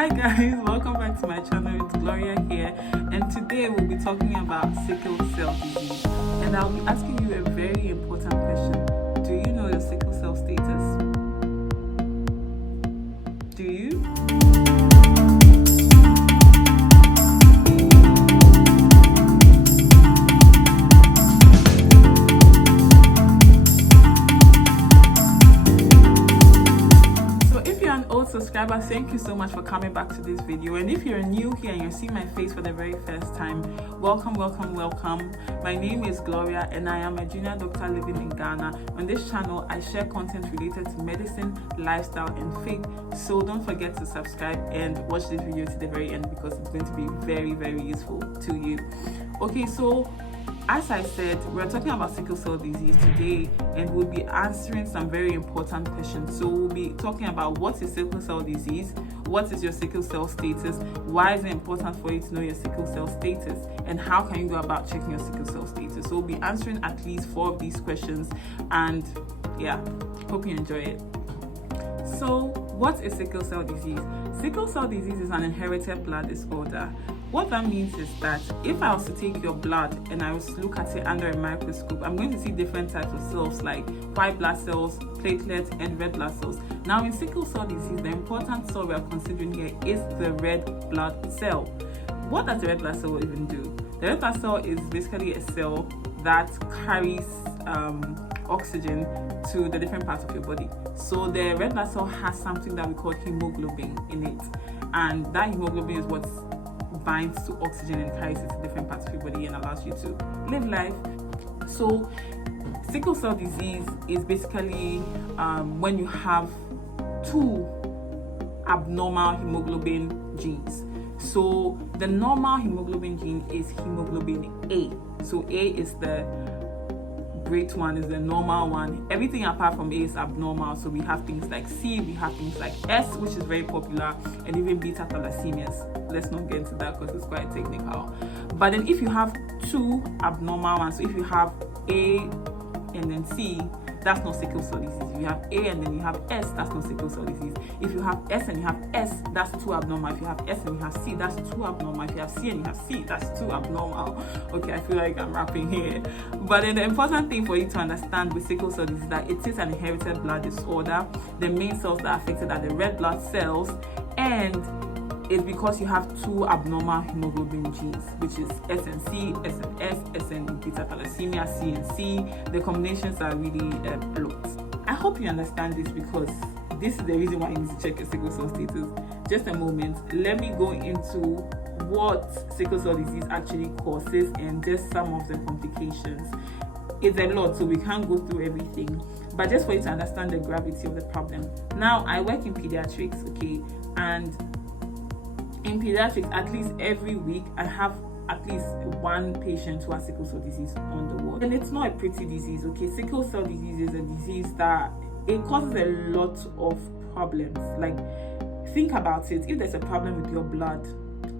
Hi guys, welcome back to my channel. It's Gloria here, and today we'll be talking about sickle cell disease, and I'll be asking you a very important question. Do you know your sickle cell status? Do you? Subscribers, thank you so much for coming back to this video, and if you're new here and you're seeing my face for the very first time, welcome. My name is Gloria and I am a junior doctor living in Ghana. On this channel I share content related to medicine, lifestyle and faith, so don't forget to subscribe and watch this video to the very end because it's going to be very useful to you. Okay, so as I said, we're talking about sickle cell disease today, and we'll be answering some very important questions. So we'll be talking about what is sickle cell disease, what is your sickle cell status, why is it important for you to know your sickle cell status, and how can you go about checking your sickle cell status. So we'll be answering at least 4 of these questions, and yeah, hope you enjoy it. So what is sickle cell disease? Sickle cell disease is an inherited blood disorder. What that means is that if I was to take your blood and I was to look at it under a microscope, I'm going to see different types of cells like white blood cells, platelets, and red blood cells. Now in sickle cell disease, the important cell we are considering here is the red blood cell. What does the red blood cell even do? The red blood cell is basically a cell that carries oxygen to the different parts of your body. So the red blood cell has something that we call hemoglobin in it, and that hemoglobin is what binds to oxygen and carries it to different parts of your body and allows you to live life. So sickle cell disease is basically when you have 2 abnormal hemoglobin genes. So the normal hemoglobin gene is hemoglobin A. So A is the great one, is the normal one. Everything apart from A is abnormal. So we have things like C, we have things like S, which is very popular, and even beta thalassemia. Let's not get into that because it's quite technical. But then if you have 2 abnormal ones, so if you have A and then C, that's not sickle cell disease. If you have A and then you have S, that's not sickle cell disease. If you have S and you have S, that's 2 abnormal. If you have S and you have C, that's 2 abnormal. If you have C and you have C, that's 2 abnormal. Okay, I feel like I'm rapping here. But then the important thing for you to understand with sickle cell disease is that it is an inherited blood disorder. The main cells that are affected are the red blood cells, and it's because you have 2 abnormal hemoglobin genes, which is S and C, S and S, S and beta thalassemia, C and C. The combinations are really a lot. I hope you understand this because this is the reason why you need to check your sickle cell status. Just a moment, let me go into what sickle cell disease actually causes and just some of the complications. It's a lot, so we can't go through everything, but just for you to understand the gravity of the problem. Now, I work in pediatrics, okay, and in pediatrics, at least every week, I have at least 1 patient who has sickle cell disease on the ward. And it's not a pretty disease, okay? Sickle cell disease is a disease that it causes a lot of problems. Like, think about it. If there's a problem with your blood,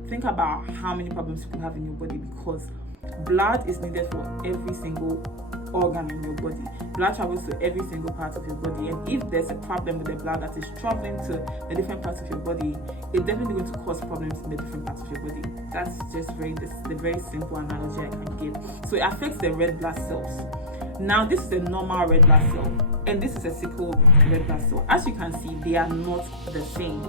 think about how many problems you can have in your body, because blood is needed for every single organ in your body. Blood travels to every single part of your body, and if there's a problem with the blood that is traveling to the different parts of your body, it's definitely going to cause problems in the different parts of your body. That's just the very simple analogy I can give. So it affects the red blood cells. Now this is a normal red blood cell, and this is a sickle red blood cell. As you can see, they are not the same.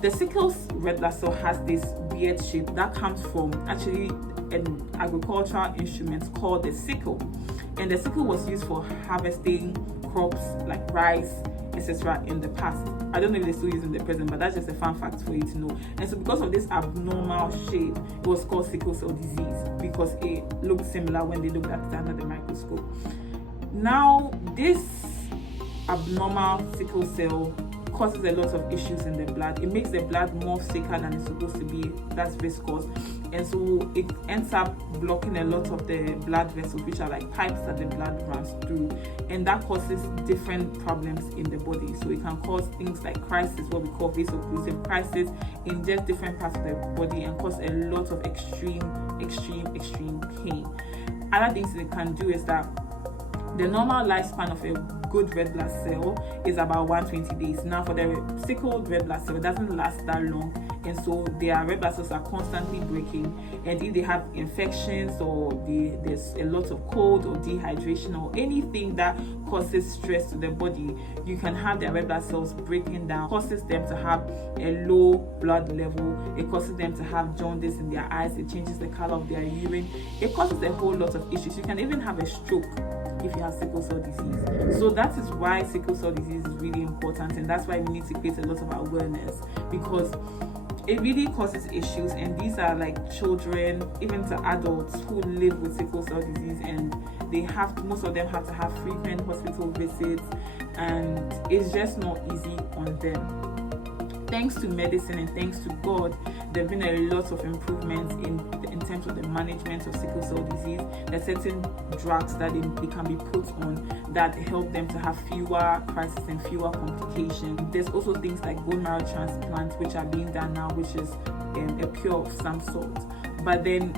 The sickle red blood cell has this weird shape that comes from actually an agricultural instrument called the sickle, and the sickle was used for harvesting crops like rice, etc. in the past. I don't know if they still use it in the present, but that's just a fun fact for you to know. And so because of this abnormal shape, it was called sickle cell disease because it looked similar when they looked at it under the microscope. Now this abnormal sickle cell causes a lot of issues in the blood. It makes the blood more thicker than it's supposed to be. That's viscous, and so it ends up blocking a lot of the blood vessels, which are like pipes that the blood runs through, and that causes different problems in the body. So it can cause things like crisis, what we call vaso-occlusive crisis, in just different parts of the body, and cause a lot of extreme pain. Other things it can do is that the normal lifespan of a good red blood cell is about 120 days. Now for the sickled red blood cell, it doesn't last that long, and so their red blood cells are constantly breaking, and if they have infections or there's a lot of cold or dehydration or anything that causes stress to the body, you can have their red blood cells breaking down. It causes them to have a low blood level, it causes them to have jaundice in their eyes, it changes the color of their urine, it causes a whole lot of issues. You can even have a stroke if you have sickle cell disease. So that is why sickle cell disease is really important, and that's why we need to create a lot of awareness, because it really causes issues, and these are like children, even to adults who live with sickle cell disease, and most of them have to have frequent hospital visits, and it's just not easy on them. Thanks to medicine and thanks to God, there have been a lot of improvements in terms of the management of sickle cell disease. There are certain drugs that they can be put on that help them to have fewer crises and fewer complications. There's also things like bone marrow transplants, which are being done now, which is a cure of some sort. But then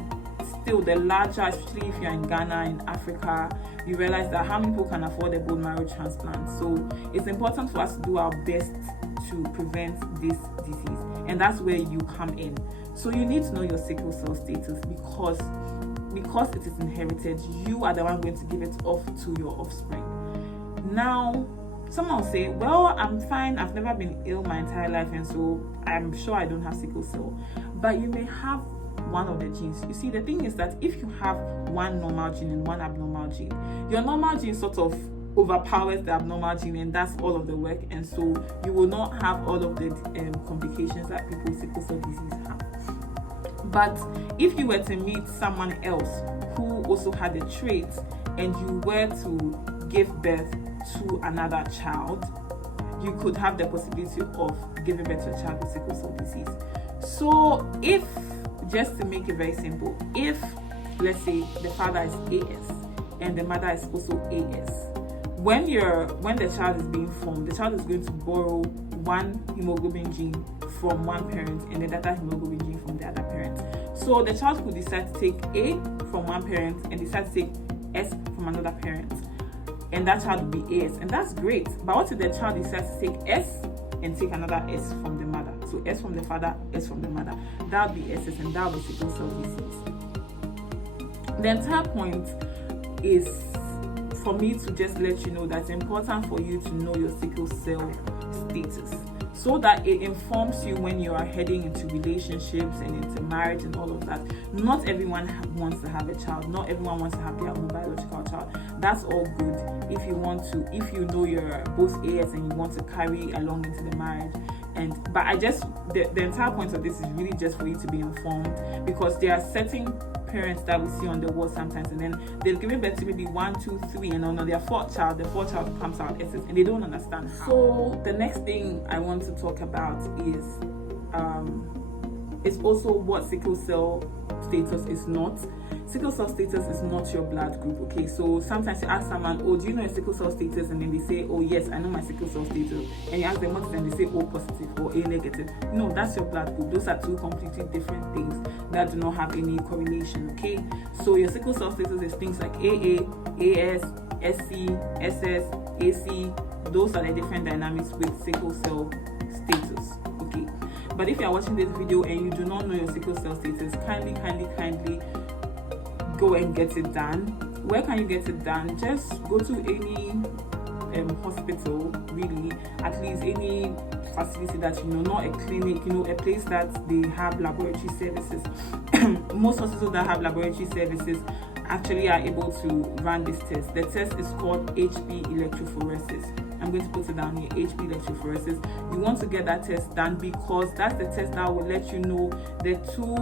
still, the larger, especially if you're in Ghana, in Africa, you realize that how many people can afford a bone marrow transplant. So it's important for us to do our best to prevent this disease, and that's where you come in. So you need to know your sickle cell status, because it is inherited, you are the one going to give it off to your offspring. Now, someone will say, well, I'm fine, I've never been ill my entire life, and so I'm sure I don't have sickle cell. But you may have one of the genes. You see, the thing is that if you have one normal gene and one abnormal gene, your normal gene sort of overpowers the abnormal gene, and that's all of the work, and so you will not have all of the complications that people with sickle cell disease have. But if you were to meet someone else who also had a trait, and you were to give birth to another child, you could have the possibility of giving birth to a child with sickle cell disease. So if, just to make it very simple, if let's say the father is AS and the mother is also AS, when the child is being formed, the child is going to borrow one hemoglobin gene from one parent and the other hemoglobin gene from the other parent. So the child could decide to take A from one parent and decide to take S from another parent, and that child will be AS, and that's great. But what if the child decides to take S and take another S from the mother? So S from the father, S from the mother, that would be SS, and that would be sickle cell disease. The entire point is for me to just let you know that it's important for you to know your sickle cell status, so that it informs you when you are heading into relationships and into marriage and all of that. Not everyone wants to have a child. Not everyone wants to have their own biological child. That's all good if you know you're both AS and you want to carry along into the marriage. But the entire point of this is really just for you to be informed, because there are certain parents that we see on the wall sometimes, and then they've given birth to maybe 1, 2, 3, and on their fourth child comes out SS, and they don't understand how. So the next thing I want to talk about is also what sickle cell status is not. Sickle cell status is not your blood group, okay? So sometimes you ask someone, oh, do you know your sickle cell status? And then they say, oh yes, I know my sickle cell status. And you ask them what is it, and they say O positive or A negative. No, that's your blood group. Those are two completely different things that do not have any correlation, okay? So your sickle cell status is things like AA, AS, SC, SS, AC. Those are the different dynamics with sickle cell status, okay? But if you are watching this video and you do not know your sickle cell status, kindly go and get it done. Where can you get it done? Just go to any hospital, really, at least any facility that you know, not a clinic, you know, a place that they have laboratory services. Most hospitals that have laboratory services actually are able to run this test. The test is called HB electrophoresis. I'm going to put it down here, HB electrophoresis. You want to get that test done because that's the test that will let you know the two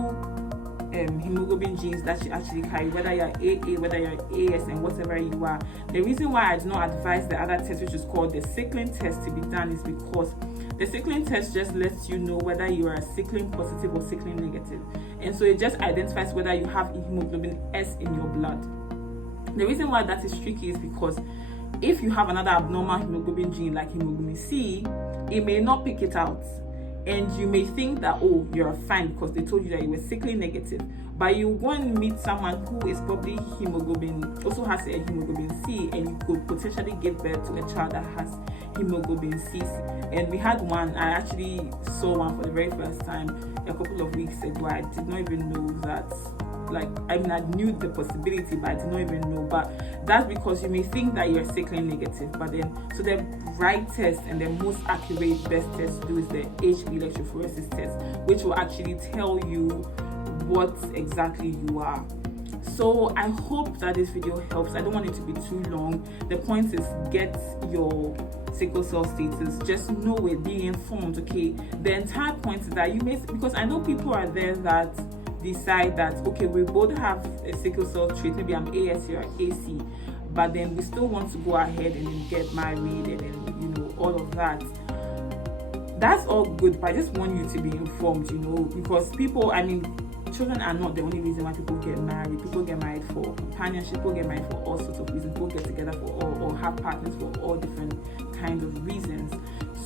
hemoglobin genes that you actually carry, whether you're AA, whether you're AS, and whatever you are. The reason why I do not advise the other test, which is called the sickling test, to be done is because the sickling test just lets you know whether you are sickling positive or sickling negative, and so it just identifies whether you have hemoglobin S in your blood. The reason why that is tricky is because if you have another abnormal hemoglobin gene like hemoglobin C, it may not pick it out, and you may think that, oh, you're fine because they told you that you were sickling negative. But you go and meet someone who is probably also has a hemoglobin C, and you could potentially give birth to a child that has hemoglobin C. And we had one. I actually saw one for the very first time a couple of weeks ago. I did not even know that. I knew the possibility, but I did not even know. But that's because you may think that you're sickling negative, but then so the right test and the most accurate best test to do is the electrophoresis test, which will actually tell you what exactly you are. So I hope that this video helps. I don't want it to be too long. The point is, get your sickle cell status, just know it, be informed. Okay, the entire point is that you may, because I know people are there that decide that, okay, we both have a sickle cell trait, maybe I'm AS or AC, but then we still want to go ahead and then get married and then all of that. That's all good, but I just want you to be informed, because people, children are not the only reason why people get married. People get married for companionship, people get married for all sorts of reasons, people get together for or have partners for all different kinds of reasons.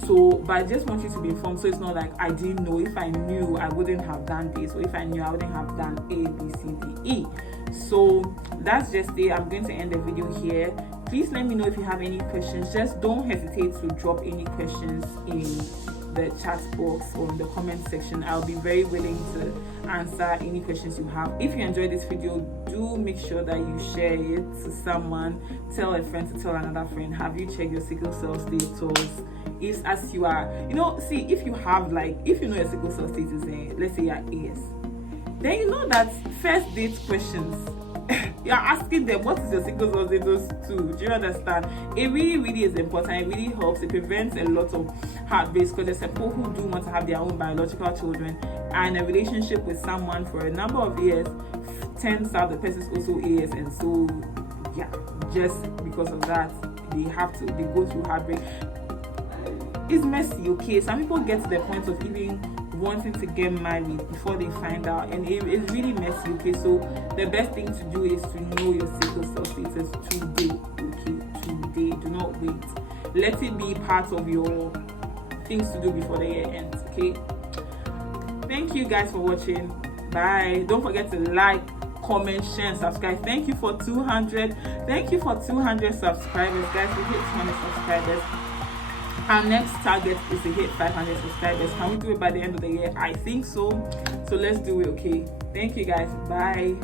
So, but I just want you to be informed, so it's not like I didn't know. If I knew, I wouldn't have done this, or if I knew, I wouldn't have done A, B, C, D, E. So that's just it. I'm going to end the video here. Please let me know if you have any questions. Just don't hesitate to drop any questions in the chat box or in the comment section. I'll be very willing to answer any questions you have. If you enjoyed this video, do make sure that you share it to someone. Tell a friend to tell another friend. Have you checked your sickle cell status? Is as you are, see, if you have if you know your sickle cell status, let's say you're AS, then you know that first date questions you're asking them, what is your sickle cell status to? Do you understand? It really, really is important. It really helps. It prevents a lot of heartbreaks, because there's people who do want to have their own biological children and a relationship with someone for a number of years. Turns out the person is also AS, and so yeah, just because of that, they go through heartbreak. It's messy, okay? Some people get to the point of even wanting to get married before they find out, and it's really messy, okay? So the best thing to do is to know your sickle cell status today, okay? Today, do not wait. Let it be part of your things to do before the year ends, okay? Thank you guys for watching. Bye. Don't forget to like, comment, share, and subscribe. Thank you for 200 subscribers, guys. We hit 200 subscribers. Our next target is to hit 500 subscribers. Can we do it by the end of the year? I think so. So let's do it, okay? Thank you guys. Bye.